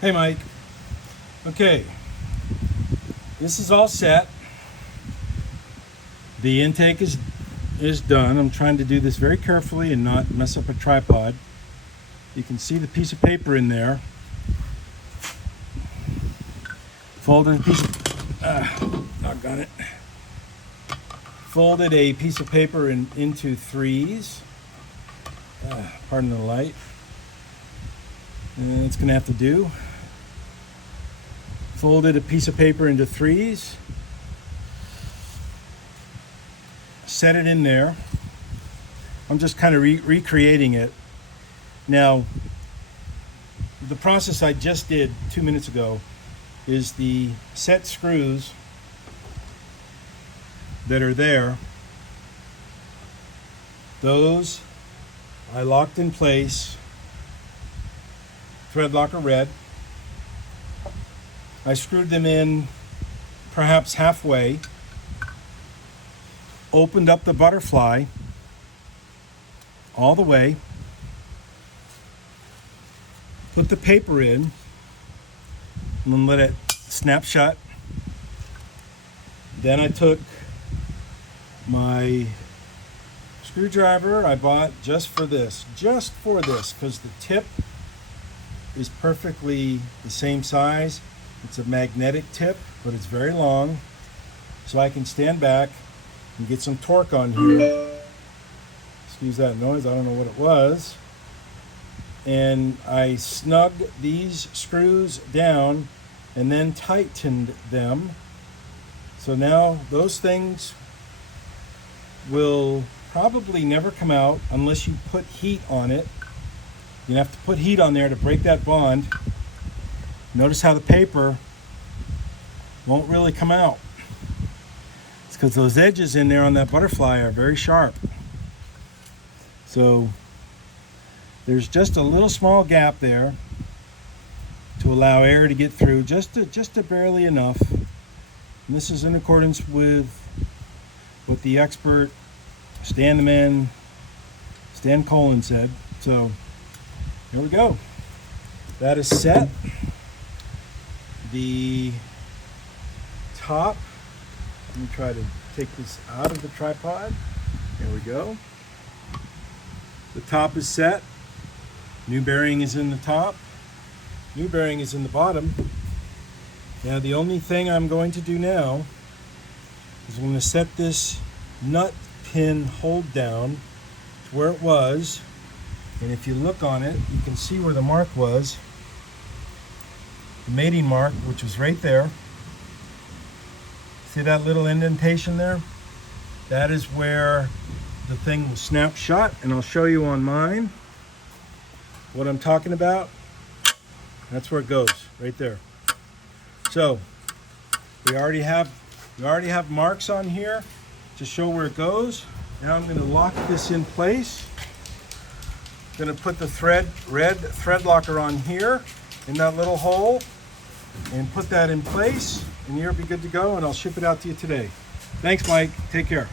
Hey Mike. Okay, this is all set. The intake is done. I'm trying to do this very carefully and not mess up a tripod. You can see the piece of paper in there. Folded a piece of, doggone it. Folded a piece of paper into threes. Pardon the light. And it's gonna have to do. Folded a piece of paper into threes. Set it in there. I'm just kind of recreating it. Now, the process I just did 2 minutes ago is the set screws that are there. Those I locked in place, thread locker red. I screwed them in perhaps halfway, opened up the butterfly all the way, put the paper in, and then let it snap shut. Then I took my screwdriver I bought just for this, because the tip is perfectly the same size. It's a magnetic tip, but it's very long, so I can stand back and get some torque on here. Excuse that noise, I don't know what it was. And I snugged these screws down and then tightened them. So now those things will probably never come out unless you put heat on it. You have to put heat on there to break that bond. Notice how the paper won't really come out. It's because those edges in there on that butterfly are very sharp. So there's just a little small gap there to allow air to get through, just to barely enough. And this is in accordance with what the expert Stan Colin said. So here we go. That is set. The top, let me try to take this out of the tripod. There we go. The top is set. New bearing is in the top. New bearing is in the bottom. Now the only thing I'm going to do now is I'm going to set this nut pin hold down to where it was. And if you look on it, you can see where the mark was. The mating mark, which was right there. See that little indentation there? That is where the thing will snap shut, and I'll show you on mine what I'm talking about. That's where it goes, right there. So we already have marks on here to show where it goes. Now I'm going to lock this in place. I'm going to put the red thread locker on here in that little hole and put that in place, and you'll be good to go, and I'll ship it out to you today. Thanks, Mike. Take care.